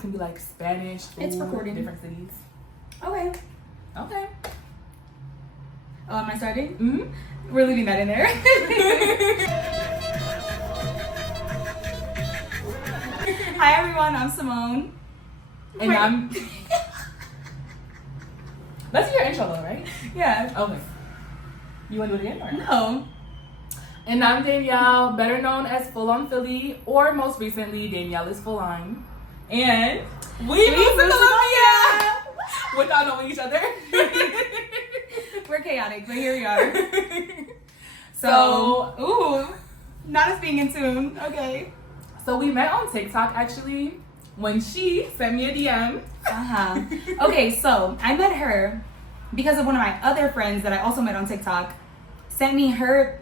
Can be like Spanish, food, It's recording. different cities. Okay. Okay. Oh, am I starting? Mm-hmm. We're leaving that in there. Hi everyone, I'm Symone. And I'm... That's your intro though, right? Yeah. Okay. You want to do it again? Or? No. And I'm Danielle, better known as Full On Philly, or most recently, Danielle is Full On. And we moved to Colombia without knowing each other. We're chaotic, but here we are. So, ooh, not us being in tune. Okay. So we met on TikTok actually when she sent me a DM. Okay, so I met her because of one of my other friends that I also met on TikTok. Sent me her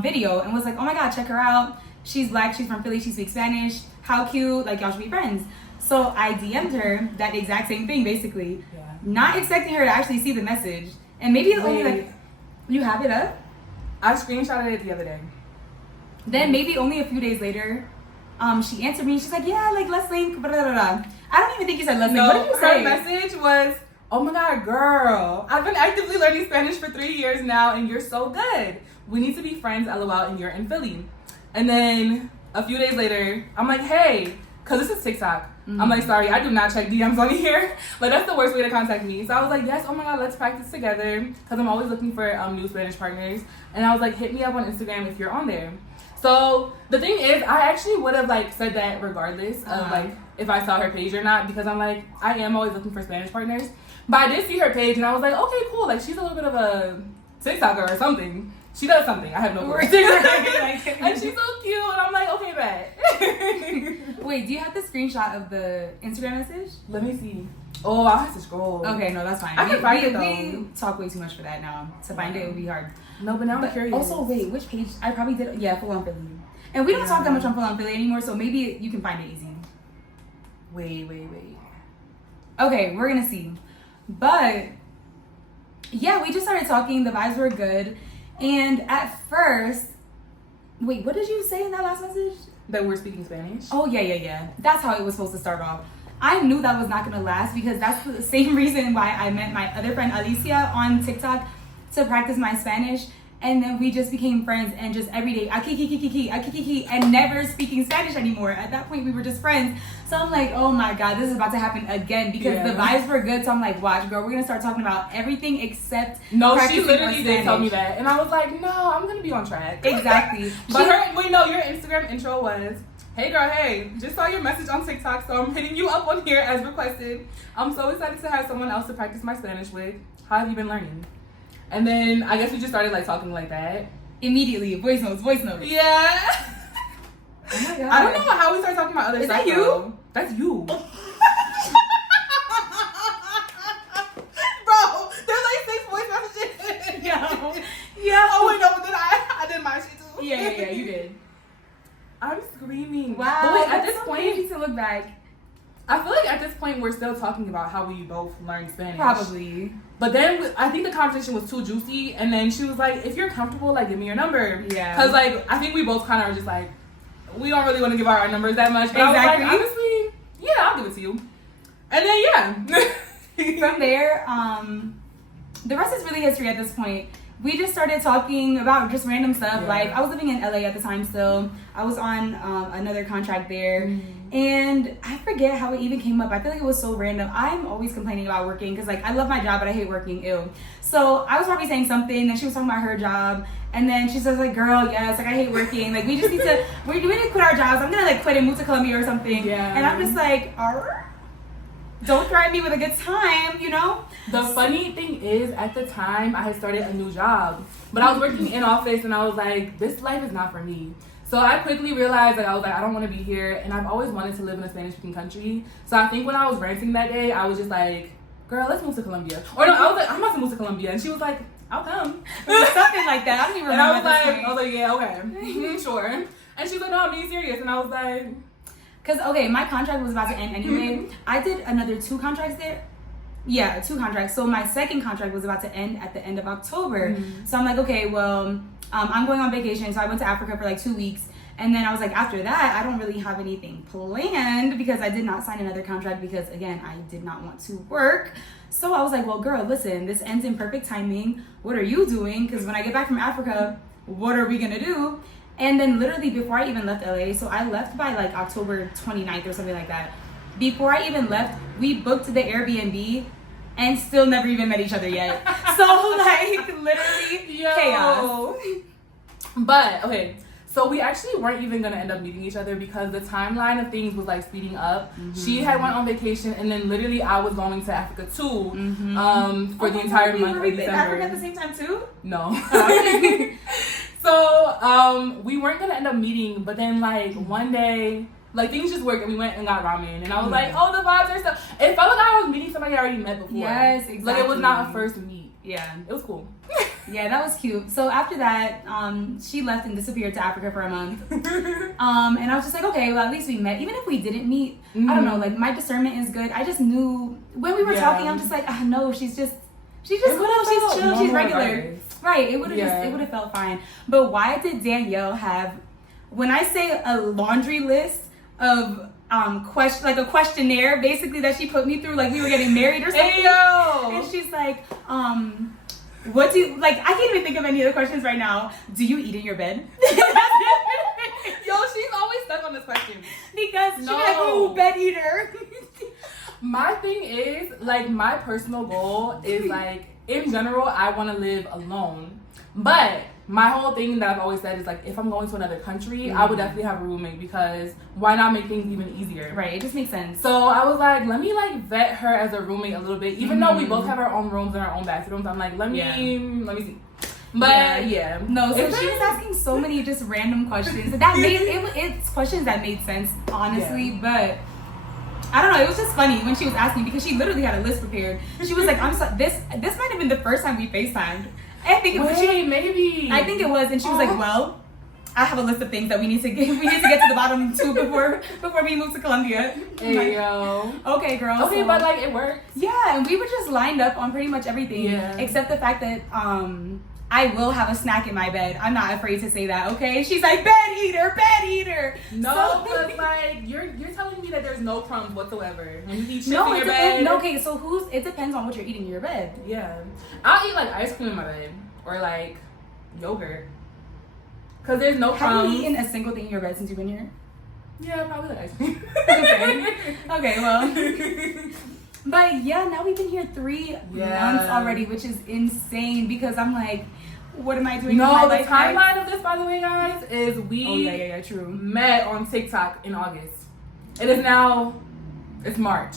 video and was like, oh my god, check her out. She's black, she's from Philly, she speaks Spanish. How cute, like y'all should be friends. So I DM'd her that exact same thing basically. Yeah. Not expecting her to actually see the message. And maybe it's only like, you have it up? I screenshotted it the other day. Then maybe only a few days later, she answered me. She's like, yeah, like let's link, blah, blah, blah, blah. I don't even think you said let's link. What did you say? Her message was, oh my god, girl, I've been actively learning Spanish for 3 years now and you're so good. We need to be friends, LOL, and you're in Philly. And then a few days later, I'm like, hey, because this is TikTok. I'm like, sorry, I do not check DMs on here. Like, that's the worst way to contact me. So I was like, yes, oh my god, let's practice together. Because I'm always looking for new Spanish partners. And I was like, hit me up on Instagram if you're on there. So the thing is, I actually would have like said that regardless of like if I saw her page or not. Because I'm like, I am always looking for Spanish partners. But I did see her page and I was like, okay, cool. Like, she's a little bit of a TikToker or something. She does something. I have no words. And she's so cute. And I'm like, okay, bet. Wait, do you have the screenshot of the Instagram message? Let me see. Oh, I'll have to scroll. Okay, no, that's fine. I can find it, though. We talk way too much for that now. To find it would be hard. No, but now I'm curious. Also, wait, which page? I probably did. Yeah, Full On Philly. And we don't talk that much on Full On Philly anymore, so maybe you can find it easy. Wait. Okay, we're gonna see. But yeah, we just started talking. The vibes were good. And at first, wait, what did you say in that last message? That we're speaking Spanish? Oh, yeah. That's how it was supposed to start off. I knew that was not going to last because that's the same reason why I met my other friend Alicia on TikTok to practice my Spanish. And then we just became friends and just every day, aquí, and never speaking Spanish anymore. At that point, we were just friends. So I'm like, oh my God, this is about to happen again because the vibes were good. So I'm like, watch, girl, we're going to start talking about everything except No, she literally did tell me that. And I was like, no, I'm going to be on track. Exactly. But your Instagram intro was, hey girl, hey, just saw your message on TikTok, so I'm hitting you up on here as requested. I'm so excited to have someone else to practice my Spanish with. How have you been learning? And then I guess we just started like talking like that. Immediately, voice notes. Yeah. Oh my God. I don't know how we started talking about other stuff. Is that you? Though. That's you. Bro, there's like 6 voice messages. Yeah. Oh wait, no, but then I did my shit too. Yeah, you did. I'm screaming. Wow. But wait, at that's this so point, crazy to look back. I feel like at this point we're still talking about how we both learned Spanish. Probably. But then I think the conversation was too juicy, and then she was like, "If you're comfortable, like, give me your number." Yeah. Because like I think we both kind of are just like, we don't really want to give out our numbers that much. But Exactly. I was like, honestly, yeah, I'll give it to you. And then From there, the rest is really history at this point. We just started talking about just random stuff. Yeah. Like, I was living in LA at the time still. I was on another contract there. And I forget how it even came up. I feel like it was so random. I'm always complaining about working because, like, I love my job, but I hate working. Ew. So I was probably saying something, and she was talking about her job. And then she says, like, girl, yes, like, I hate working. Like, we just need to, we need to quit our jobs. I'm going to, like, quit and move to Colombia or something. Yeah. And I'm just like, don't threaten me with a good time, you know? The funny thing is, at the time, I had started a new job. But I was working in office, and I was like, this life is not for me. So I quickly realized that I was like, I don't want to be here. And I've always wanted to live in a Spanish-speaking country. So I think when I was renting that day, I was just like, girl, let's move to Colombia. Or no, I was like, I'm about to move to Colombia. And she was like, I'll come. Something like that. I don't even remember. And I was like, yeah, okay. Sure. And she was like, no, I'm being serious. And I was like... Because, okay, my contract was about to end anyway. I did another 2 contracts there. Yeah, 2 contracts. So my second contract was about to end at the end of October. So I'm like, okay, well, I'm going on vacation. So I went to Africa for like 2 weeks. And then I was like, after that, I don't really have anything planned because I did not sign another contract because, again, I did not want to work. So I was like, well, girl, listen, this ends in perfect timing. What are you doing? Because when I get back from Africa, what are we going to do? And then literally before I even left LA, so I left by like October 29th or something like that. Before I even left, we booked the Airbnb and still never even met each other yet. So like literally chaos. But okay, so we actually weren't even gonna end up meeting each other because the timeline of things was like speeding up. She had went on vacation, and then literally I was going to Africa too for the entire month of December. Africa at the same time too? No. So we weren't gonna end up meeting, but then like one day, like things just worked and we went and got ramen, and I was like, oh, the vibes are stuff. It felt like I was meeting somebody I already met before. Yes, exactly. Like it was not a first meet. Yeah, it was cool. Yeah, that was cute. So after that, she left and disappeared to Africa for a month. And I was just like, okay, well at least we met. Even if we didn't meet, I don't know, like my discernment is good. I just knew when we were talking, I'm just like, no, she's just cool, she's chill, she's regular. Right, it would have felt fine. But why did Danielle have, when I say a laundry list of like a questionnaire basically that she put me through, like we were getting married or something. Hey, yo. And she's like, what do you, like, I can't even think of any of the questions right now. Do you eat in your bed? Yo, she's always stuck on this question. Because she's like, ooh, bed eater. My thing is, like, my personal goal is, like, in general, I want to live alone. But my whole thing that I've always said is, like, if I'm going to another country, I would definitely have a roommate because why not make things even easier? Right, it just makes sense. So I was like, let me, like, vet her as a roommate a little bit. Even though we both have our own rooms and our own bathrooms, I'm like, let me see. But, yeah. No, so she was asking so many just random questions. That it's questions that made sense, honestly, but I don't know, it was just funny when she was asking because she literally had a list prepared. She was like, I'm sorry, this might have been the first time we FaceTimed. I think it was. Maybe. I think it was, and she was like, well, I have a list of things that we need to get to the bottom to before we move to Colombia. Hey, like, yo. Okay, girl. Okay, so, but like it worked. Yeah, and we were just lined up on pretty much everything. Yeah. Except the fact that I will have a snack in my bed. I'm not afraid to say that, okay? She's like, bed eater. No, because like you're telling me that there's no crumbs whatsoever. And you eat chips in your bed. No, okay, so it depends on what you're eating in your bed. Yeah. I'll eat like ice cream in my bed. Or like yogurt. Because there's no crumbs. Have you eaten a single thing in your bed since you've been here? Yeah, probably like ice cream. Okay, well. But yeah, now we've been here 3 months already, which is insane because I'm like, what am I doing? No, the timeline of this, by the way, guys, is we true. met on TikTok in August. It is now, it's March.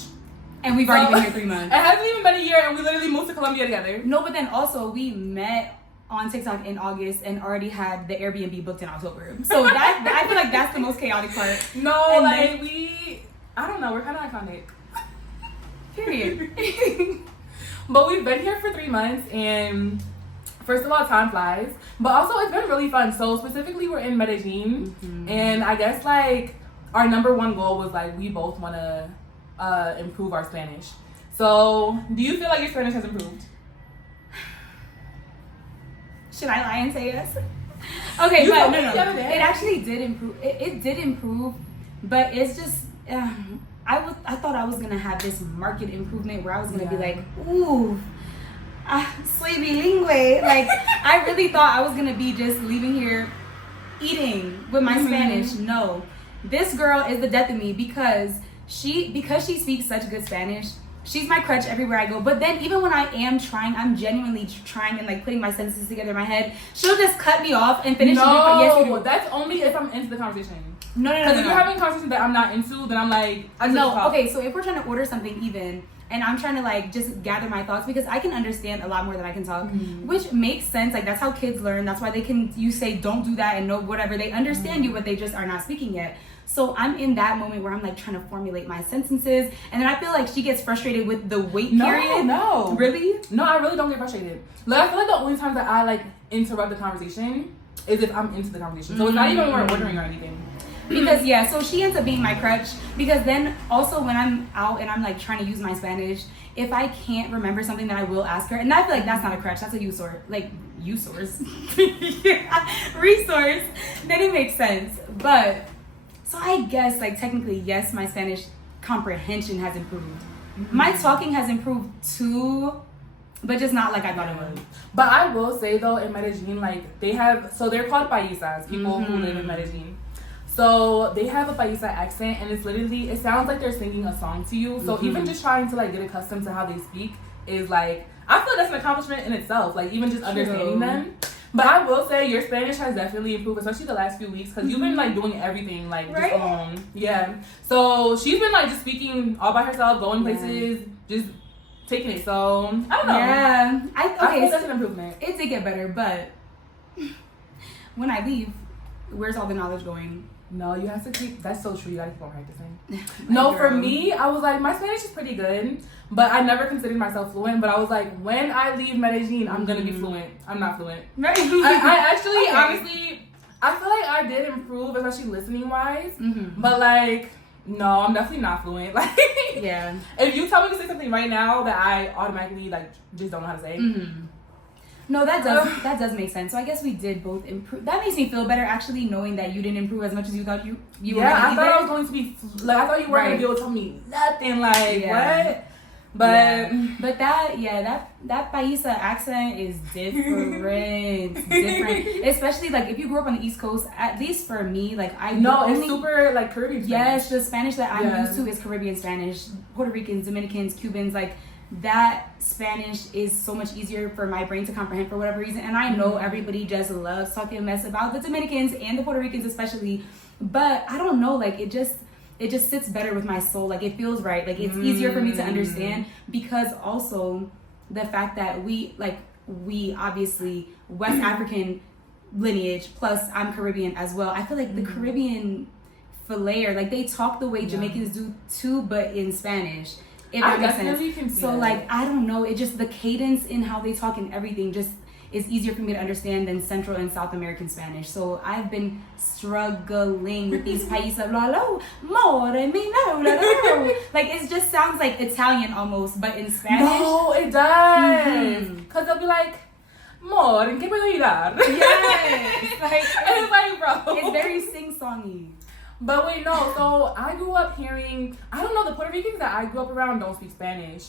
And we've already been here 3 months. It hasn't even been a year, and we literally moved to Colombia together. No, but then also we met on TikTok in August and already had the Airbnb booked in October. So that I feel like that's the most chaotic part. No, and like I don't know, we're kind of iconic. Period. But we've been here for 3 months, and first of all, time flies. But also, it's been really fun. So specifically, we're in Medellin, and I guess like our number one goal was like we both want to improve our Spanish. So, do you feel like your Spanish has improved? Should I lie and say yes? Okay, but no. It actually did improve. It did improve, but it's just. I thought I was gonna have this marked improvement where I was gonna be like, ooh, soy bilingüe. Like I really thought I was gonna be just leaving here eating with my Spanish. No, this girl is the death of me because she speaks such good Spanish. She's my crutch everywhere I go. But then even when I am trying, I'm genuinely trying and like putting my sentences together in my head, she'll just cut me off and finish. No, that's only if I'm into the conversation. No. Because if you're having a conversation that I'm not into, then I'm like, okay, so if we're trying to order something even, and I'm trying to like just gather my thoughts because I can understand a lot more than I can talk, which makes sense. Like that's how kids learn. That's why you say don't do that and no whatever. They understand you, but they just are not speaking yet. So I'm in that moment where I'm like trying to formulate my sentences, and then I feel like she gets frustrated with the wait period. No, really? No, I really don't get frustrated. Like I feel like the only time that I like interrupt the conversation is if I'm into the conversation. So it's not even when we're ordering or anything. Because yeah, so she ends up being my crutch. Because then also when I'm out and I'm like trying to use my Spanish, if I can't remember something, then I will ask her. And I feel like that's not a crutch, that's a resource. Then it makes sense. But so I guess like technically yes, my Spanish comprehension has improved. My talking has improved too, but just not like I thought it would. But I will say though, in Medellin, like they're called paisas, people who live in Medellin. So they have a paisa accent, and it sounds like they're singing a song to you. So even just trying to like get accustomed to how they speak is like, I feel like that's an accomplishment in itself. Like even just understanding them. But I will say your Spanish has definitely improved, especially the last few weeks, because you've been like doing everything like just alone. Yeah. So she's been like just speaking all by herself, going places, just taking it. So I don't know. Yeah. I think that's an improvement. It did get better, but when I leave, where's all the knowledge going? No, you have to keep. That's so true. You gotta keep on practicing. No, for me, I was like, my Spanish is pretty good, but I never considered myself fluent. But I was like, when I leave Medellin, I'm gonna be fluent. I'm not fluent. Right. I actually, honestly, I feel like I did improve, especially listening wise. But like, no, I'm definitely not fluent. Like, yeah. If you tell me to say something right now that I automatically like just don't know how to say. No, that does make sense. So I guess we did both improve. That makes me feel better actually, knowing that you didn't improve as much as you thought you were. Yeah, I thought I was going to be like, I thought you weren't gonna be able to tell me nothing. Like what? But that paisa accent is different. Especially like if you grew up on the East Coast. At least for me, like it's super like Caribbean Spanish. Yes, the Spanish that I'm used to is Caribbean Spanish. Puerto Ricans, Dominicans, Cubans, like. That Spanish is so much easier for my brain to comprehend for whatever reason. And I know everybody just loves talking mess about the Dominicans and the Puerto Ricans especially. But I don't know, like it just sits better with my soul. Like it feels right. Like it's easier for me to understand, because also the fact that we obviously West African lineage, plus I'm Caribbean as well. I feel like the Caribbean flair, like they talk the way Jamaicans do too, but in Spanish. If that makes sense. Can see so that. like I don't know, it just the cadence in how they talk and everything just is easier for me to understand than Central and South American Spanish. So I've been struggling with these paisa like it just sounds like Italian almost, but in Spanish. No, it does. Cause they'll be like, "More, ¿en qué puedo ayudar?" Yes, like it's like, bro, it's very sing-songy. But wait, no. So I grew up hearing, I don't know, the Puerto Ricans that I grew up around don't speak Spanish.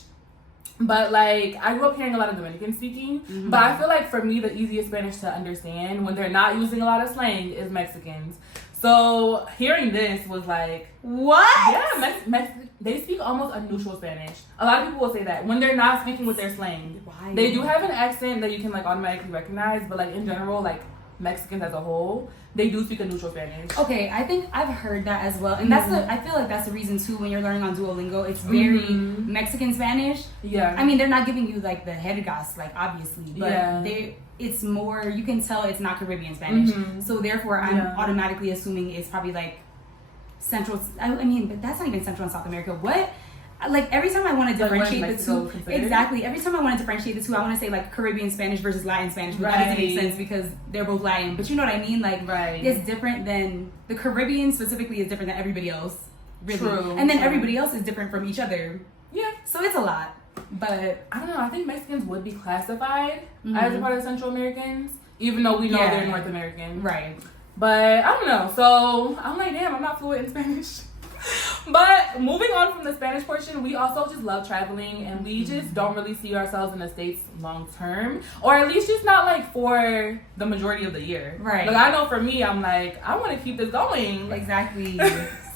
But like, I grew up hearing a lot of Dominicans speaking. But I feel like for me, the easiest Spanish to understand when they're not using a lot of slang is Mexicans. So hearing this was like, what? Yeah, they speak almost a neutral Spanish. A lot of people will say that when they're not speaking with their slang. Why? They do have an accent that you can like automatically recognize, but like in general, like Mexicans as a whole, they do speak a neutral Spanish. Okay, I think I've heard that as well, and I feel like that's the reason too. When you're learning on Duolingo, it's very Mexican Spanish. Yeah, I mean they're not giving you like the jergas, like obviously, but it's more, you can tell it's not Caribbean Spanish. So therefore, I'm automatically assuming it's probably like Central. I mean, but that's not even Central and South America. What? Like every time I want to differentiate the two, exactly. Every time I want to differentiate the two, I want to say like Caribbean Spanish versus Latin Spanish, but that doesn't make sense because they're both Latin. But you know what I mean? Like it's different than the Caribbean specifically is different than everybody else, really. True. And then everybody else is different from each other. Yeah. So it's a lot. But I don't know. I think Mexicans would be classified as a part of Central Americans, even though we know they're North American. Right. But I don't know. So I'm like, damn, I'm not fluent in Spanish. But moving on from the Spanish portion, we also just love traveling, and we just don't really see ourselves in the States long term, or at least just not like for the majority of the year. Right. Like I know for me, I'm like, I want to keep this going. Exactly.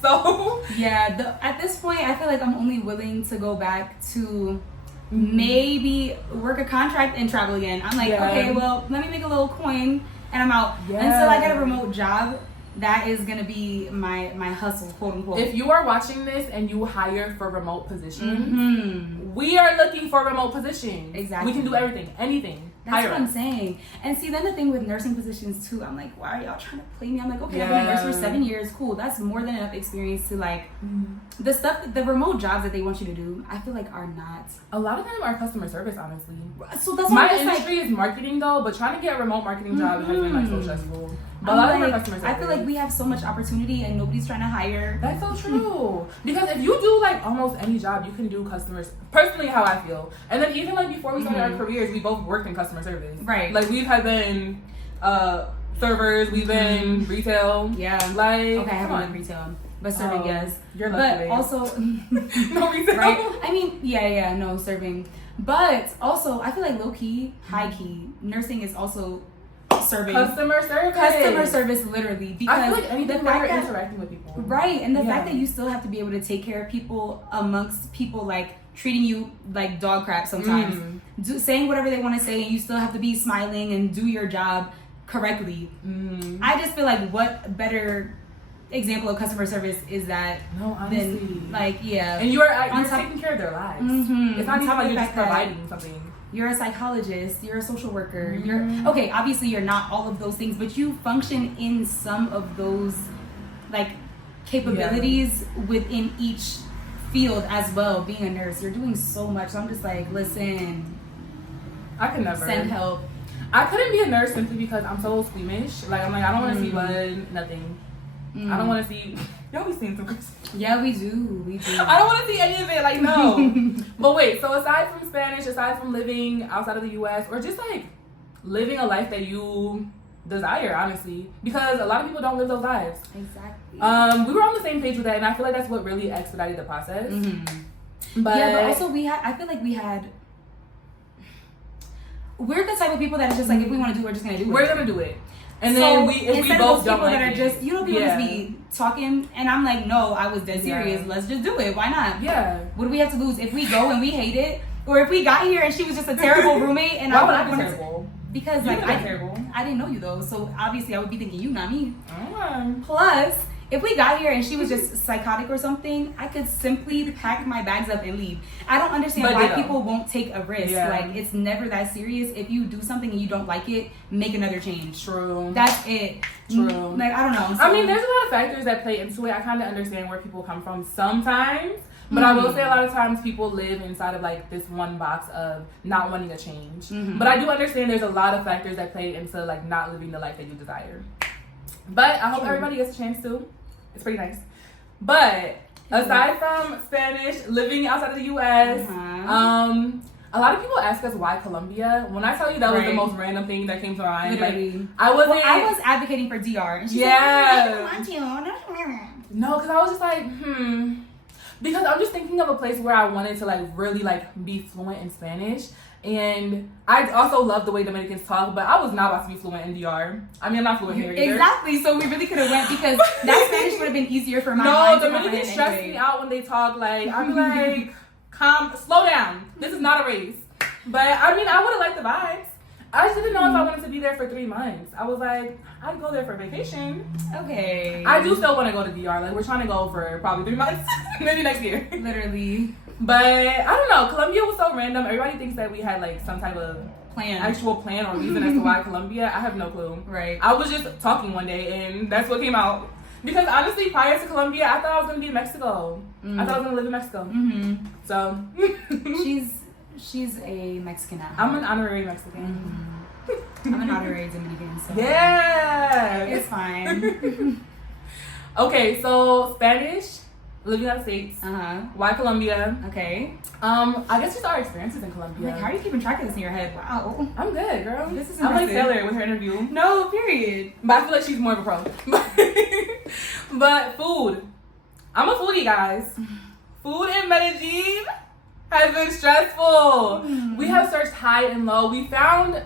So yeah, at this point, I feel like I'm only willing to go back to maybe work a contract and travel again. I'm like, okay, well, let me make a little coin and I'm out. Until I get a remote job. That is gonna be my hustle, quote unquote. If you are watching this and you hire for remote positions, we are looking for remote positions. Exactly. We can do everything, anything. That's Hire what I'm us. saying. And see, then the thing with nursing positions too, I'm like, why are y'all trying to play me? I'm like, okay, I've Yeah. been a nurse for 7 years. Cool. That's more than enough experience to like the remote jobs that they want you to do. I feel like are not. A lot of them are customer service, honestly. So that's My why I'm just industry is marketing though, but trying to get a remote marketing job has been like so stressful. But a I'm lot of them are like, customer service. I feel like we have so much opportunity and nobody's trying to hire. That's so true. Because if you do like almost any job, you can do customers. Personally, how I feel. And then even like before we started our careers, we both worked in customer service. Right. Like we've had been servers, we've been retail. Yeah. Like Okay, I haven't done retail, but serving, yes. You're lucky. But babe. also, No retail. right? I mean, yeah, no serving. But also, I feel like low key, high key, nursing is also serving. Customer service, literally. Because I feel like anything the where fact you're that, interacting with people. right, and the Yeah. fact that you still have to be able to take care of people amongst people like treating you like dog crap sometimes, saying whatever they want to say, and you still have to be smiling and do your job correctly. I just feel like what better example of customer service is that No, honestly. than like And you're on top- taking care of their lives. Mhm. It's not On even top like of the you're just fact that providing something. you're a psychologist, you're a social worker, you're okay, obviously you're not all of those things, but you function in some of those like capabilities within each field as well. Being a nurse, you're doing so much. So I'm just like, listen, I could never. send help. I couldn't be a nurse simply because I'm so squeamish. Like I'm like, I don't want to see blood, nothing. I don't want to see. Y'all be seeing some crazy. Yeah, we do. We do. I don't want to see any of it. Like no. But wait. So aside from Spanish, aside from living outside of the U.S. or just like living a life that you desire, honestly, because a lot of people don't live those lives. Exactly. We were on the same page with that, and I feel like that's what really expedited the process. But yeah, but also I feel like we're the type of people that is just like, if we want to do it, we're just gonna do it. we're gonna do it. And so then if we instead both of those don't people like that are it, just, you know, people just be talking, and I'm like, no, I was dead serious. Let's just do it. Why not? Yeah. What do we have to lose if we go and we hate it, or if we got here and she was just a terrible roommate? And Why would I I be wanted terrible? because You like would be terrible. I didn't know you though, so obviously I would be thinking you, not me. Mm. Plus, if we got here and she was just psychotic or something, I could simply pack my bags up and leave. I don't understand But why ditto. people won't take a risk. Yeah. Like, it's never that serious. If you do something and you don't like it, make another change. True. That's it. True. Like, I don't know. I mean, there's a lot of factors that play into it. I kind of understand where people come from sometimes. But I will say a lot of times people live inside of like this one box of not wanting a change. But I do understand there's a lot of factors that play into like not living the life that you desire. But I hope everybody gets a chance to. It's pretty nice. But aside from Spanish, living outside of the US, a lot of people ask us why Colombia. When I tell you that was the most random thing that came to mind, literally. like I wasn't. Well, I was advocating for DR. And she's Yeah. like, I don't want to. No, because I was just like, because I'm just thinking of a place where I wanted to like really like be fluent in Spanish. And I also love the way Dominicans talk, but I was not about to be fluent in DR. I mean, I'm not fluent here either. Exactly. So we really could have went because that Spanish would have been easier for my No, mind to Dominicans comprehend stress anyway. me out when they talk. Like, I'm like, slow down. This is not a race. But I mean, I would have liked the vibes. I just didn't know if I wanted to be there for 3 months. I was like, I'd go there for vacation. Okay. I do still want to go to DR. Like, we're trying to go for probably 3 months. Maybe next year. Literally. But I don't know. Colombia was so random. Everybody thinks that we had like some type of actual plan or reason as to why Colombia. I have no clue. Right. I was just talking one day and that's what came out. Because honestly, prior to Colombia, I thought I was going to be in Mexico. I thought I was going to live in Mexico. So. She's a Mexican now. I'm an honorary Mexican. I'm an honorary Dominican. So Yeah. it's fine. Okay, so Spanish, living out of States. Why Colombia? Okay. I guess just our experiences in Colombia. Like, how are you keeping track of this in your head? Wow. I'm good, girl. This is I'm like impressive. Taylor with her interview. No, period. But I feel like she's more of a pro. But food. I'm a foodie, guys. Food in Medellin has been stressful. We have searched high and low. We found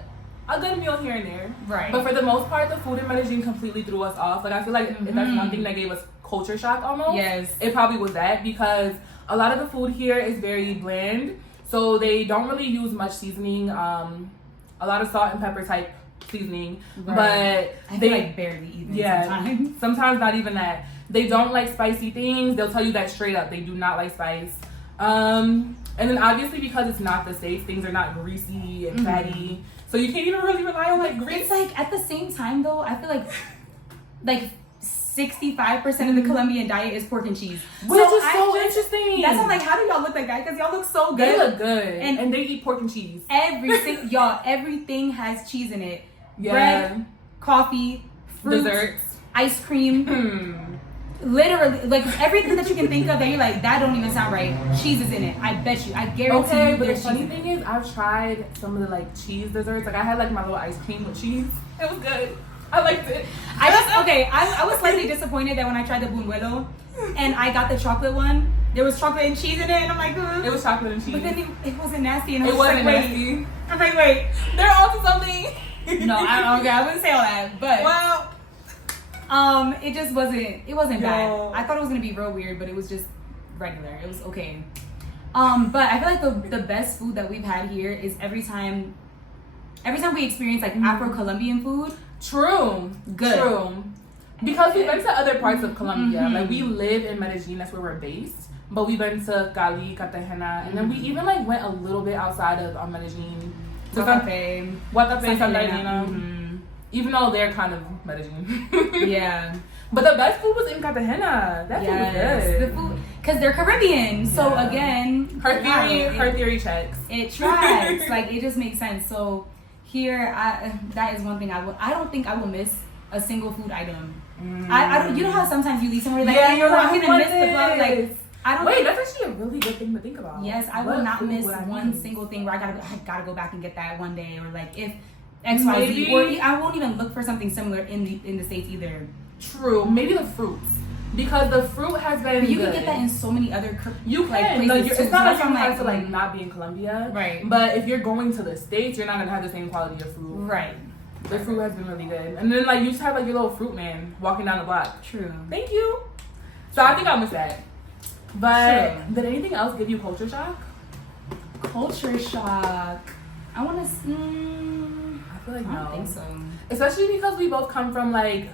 a good meal here and there. Right. But for the most part, the food in Medellin completely threw us off. Like, I feel like if that's one thing that gave us culture shock almost, Yes. it probably was that, because a lot of the food here is very bland. So they don't really use much seasoning. A lot of salt and pepper type seasoning. Right. But I they feel like barely even sometimes not even that. They don't like spicy things. They'll tell you that straight up. They do not like spice. And then obviously because it's not the States, things are not greasy and fatty. So you can't even really rely on like grease. It's like at the same time though, I feel like 65% of the Colombian diet is pork and cheese. Which is so interesting. That's why I'm like, how do y'all look like that? Because y'all look so good. They look good. And they eat pork and cheese. Everything has cheese in it. Yeah. Bread, coffee, fruits, desserts, ice cream. Literally, like everything that you can think of that you're like, that don't even sound right. Cheese is in it. I bet you. I guarantee you. Okay, but the funny thing is, I've tried some of the like cheese desserts. Like I had like my little ice cream with cheese. It was good. I liked it. I was slightly disappointed that when I tried the buñuelo and I got the chocolate one, there was chocolate and cheese in it, and I'm like, ugh. It was chocolate and cheese. But then it wasn't nasty, and it wasn't like, nasty. Wait. I'm like, wait, they're onto something. No, I wouldn't say all that, but well. It just wasn't bad. I thought it was gonna be real weird, but it was just regular. It was okay. But I feel like the best food that we've had here is every time we experience like Afro-Colombian food. True. Good. True. Because we've been to other parts of Colombia. Like we live in Medellin, that's where we're based. But we've been to Cali, Cartagena, and then we even like went a little bit outside of Medellin. To Guatapé, Santa Elena. Even though they're kind of Medellin. Yeah. But the best food was in Cartagena. That food was good. The food, because they're Caribbean. So again, her theory checks. It tracks. Like it just makes sense. So here, that is one thing I don't think I will miss a single food item. I don't. You know how sometimes you leave somewhere like, you're like, I'm gonna miss the blah. Like I don't. Wait, that's actually a really good thing to think about. Yes, I will not miss one single thing where I gotta go back and get that one day, or like if XYZ, or I won't even look for something similar in the States either. True, maybe the fruits, because the fruit has been. But you can get that in so many other you can. places. It's not like you have to like not be in Colombia, right? But if you're going to the States, you're not gonna have the same quality of fruit, right? The fruit has been really good, and then like you just have like your little fruit man walking down the block. True. Thank you. So I think I'll miss that. But did anything else give you culture shock? Culture shock. I want to. I feel like I don't think so. Especially because we both come from like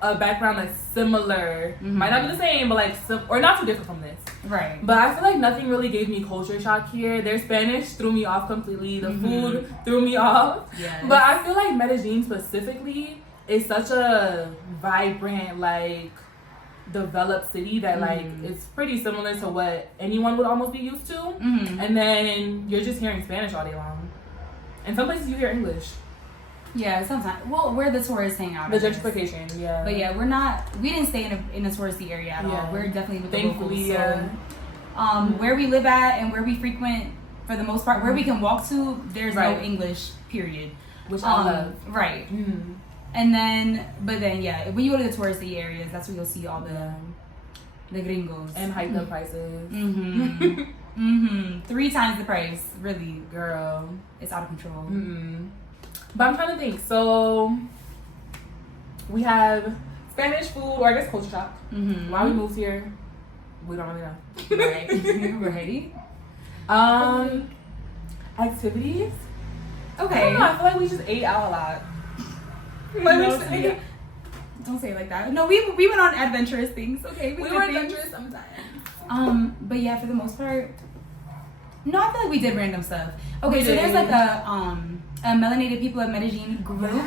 a background that's similar. Might not be the same, but like or not too different from this. Right. But I feel like nothing really gave me culture shock here. Their Spanish threw me off completely. The food threw me off. Yes. But I feel like Medellin specifically is such a vibrant, like developed city that like it's pretty similar to what anyone would almost be used to. And then you're just hearing Spanish all day long. And some places you hear English. Yeah, sometimes. Well, where the tourists hang out. The gentrification, yeah. But yeah, we didn't stay in a touristy area at all. We're definitely with the locals. Yeah. Where we live at and where we frequent, for the most part, where we can walk to, there's no English, period. Which I love. Right. And then, yeah, when you go to the touristy areas, that's where you'll see all the gringos. And hike the prices. 3 times the price, really. Girl. It's out of control. But I'm trying to think. So we have Spanish food, or I guess culture shock. Why we moved here, we don't really know. Right. Activities. Okay. I don't know. I feel like we just ate out a lot. Don't say it like that. No, we went on adventurous things. Okay, we were adventurous sometimes. But yeah, for the most part, no, I feel like we did random stuff. Okay, so did. there's like a Melanated People of Medellin group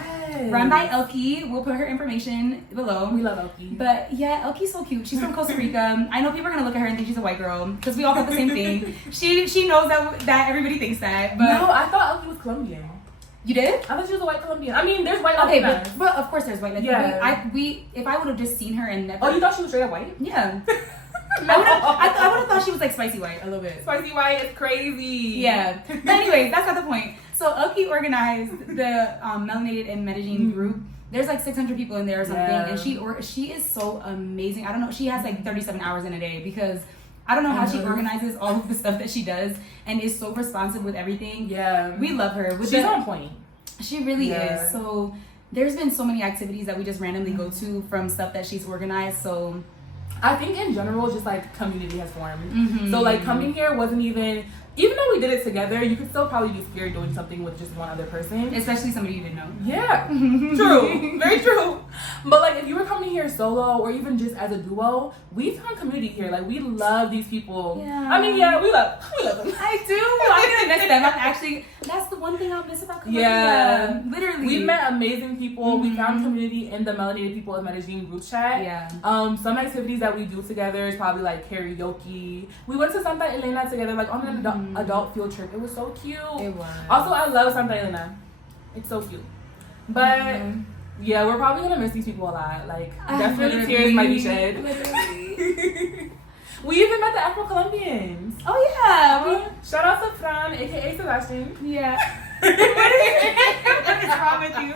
run by Elkie. We'll put her information below. We love Elkie. But yeah, Elkie's so cute. She's from Costa Rica. I know people are gonna look at her and think she's a white girl because we all thought the same thing. She knows that everybody thinks that. But no, I thought Elkie was Colombian. You did? I thought she was a white Colombian. I mean, there's white Latinas. But of course there's white Latinas. Yeah. If I would have just seen her and never. Oh, you thought she was straight up white? Yeah. I would have thought she was like spicy white a little bit. Spicy white is crazy. Yeah. But anyways, that's not the point. So Elkie organized the Melanated in Medellin group. There's like 600 people in there or something, and she is so amazing. I don't know. She has like 37 hours in a day because I don't know how she organizes all of the stuff that she does and is so responsive with everything. Yeah, we love her. She's on point. She really is. So there's been so many activities that we just randomly go to from stuff that she's organized. So I think in general, just like community has formed. So like coming here wasn't even even though we did it together, you could still probably be scared doing something with just one other person. Especially somebody you didn't know. Yeah, true. Very true. But like if you were coming here solo or even just as a duo, we found community here. Like we love these people. Yeah. I mean, yeah, we love them. I do. I'm gonna miss them. That's the one thing I'll miss about Colombia. Yeah. Literally. We've met amazing people. We found community in the Melanated People of Medellin group chat. Yeah. Some activities that we do together is probably like karaoke. We went to Santa Elena together, like on an adult field trip. It was so cute. It was. Also, I love Santa Elena. It's so cute. But yeah, we're probably gonna miss these people a lot. Like definitely tears might be shed. Literally. We even met the Afro-Colombians. Oh yeah. Shout out to Fran, aka Sebastian. Yeah. What is wrong with you?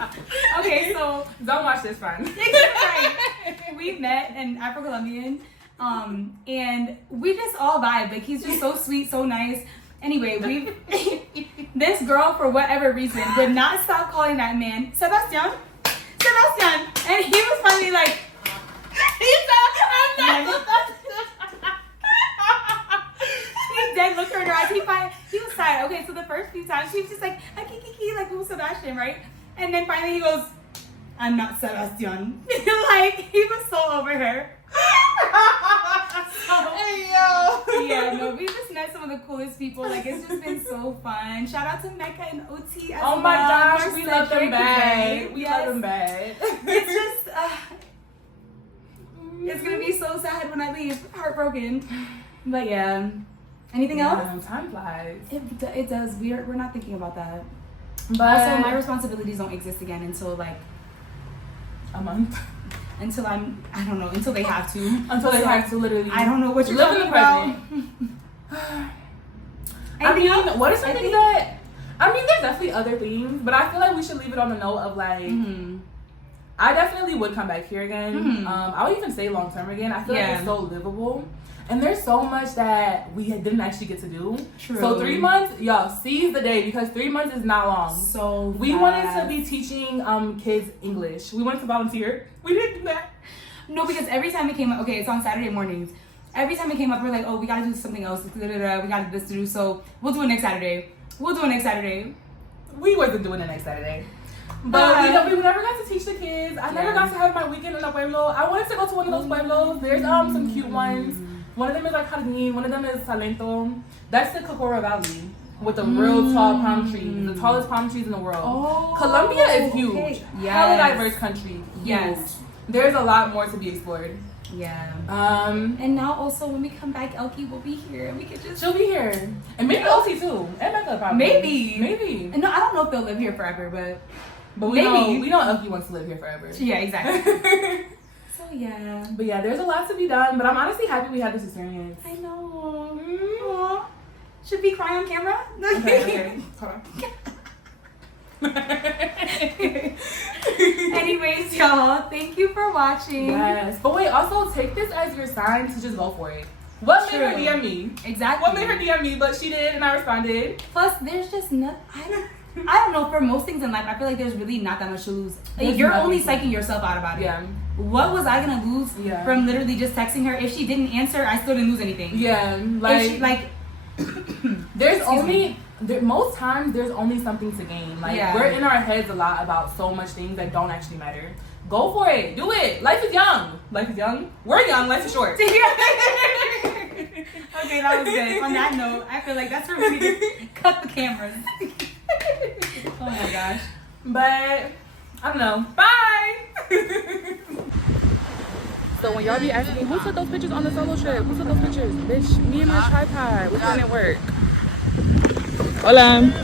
Okay, so Don't watch this, Fran. we met an Afro-Colombian, and we just all vibe. Like he's just so sweet, so nice. Anyway, this girl for whatever reason would not stop calling that man Sebastian, and he was finally like, he dead looked her in her eyes. He was tired. Okay, so the first few times he was just like like who's Sebastian, right? And then finally he goes, I'm not Sebastian. Like he was so over her. Hey yo. Yeah, no, we just met some of the coolest people. Like it's just been so fun. Shout out to Mecca and OT as Oh my well. gosh, we love them bad. We love them bad. It's just it's gonna be so sad when I leave, heartbroken. But yeah, anything else? Time flies. It does. We're not thinking about that. But Also, my responsibilities don't exist again until like a month. Until I don't know, until they have to. Until they have to literally. I don't know what you're live in talking the about. I mean, what is something that? I mean, there's definitely other things, but I feel like we should leave it on the note of like. I definitely would come back here again. I would even stay long term again. I feel like it's so livable. And there's so much that we didn't actually get to do. True. So 3 months, y'all, seize the day because 3 months is not long. So we wanted to be teaching kids English. We wanted to volunteer. We didn't do that. No, because every time it came up, okay, it's on Saturday mornings. Every time it came up, we're like, oh, we gotta do something else. We got this to do, so we'll do it next Saturday. We wasn't doing it next Saturday. But we never got to teach the kids. I never got to have my weekend in a pueblo. I wanted to go to one of those pueblos. There's some cute ones. One of them is like Jardín, one of them is Salento. That's the Cocora Valley with the real tall palm trees, the tallest palm trees in the world. Oh, Colombia is huge. Okay. Hella diverse country. Yes. There's a lot more to be explored. Yeah. And now also when we come back, Elkie will be here and we can just. She'll be here, and maybe Elsie too, and Mecca probably. Maybe. And no, I don't know if they'll live here forever, but we know Elkie wants to live here forever. Yeah, exactly. So yeah. But yeah, there's a lot to be done. But I'm honestly happy we had this experience. I know. Aww. Should we cry on camera? Okay. Hold on. Anyways, y'all, thank you for watching. Yes. But wait, also take this as your sign to just go for it. What made her DM me? Exactly. What made her DM me? But she did, and I responded. Plus, there's just nothing. I don't know. For most things in life, I feel like there's really not that much to lose. Like, you're only psyching yourself out about it. Yeah. What was I gonna lose from literally just texting her? If she didn't answer, I still didn't lose anything. Yeah. There's only. Most times there's only something to gain. Like we're in our heads a lot about so much things that don't actually matter. Go for it. Do it. Life is young. We're young. Life is short. Okay, that was good. On that note, I feel like that's where we need to cut the cameras. Oh my gosh. But I don't know. Bye. So when y'all be asking me, who took those pictures on the solo trip? Who took those pictures? Bitch, me and my tripod. We didn't work. Hola.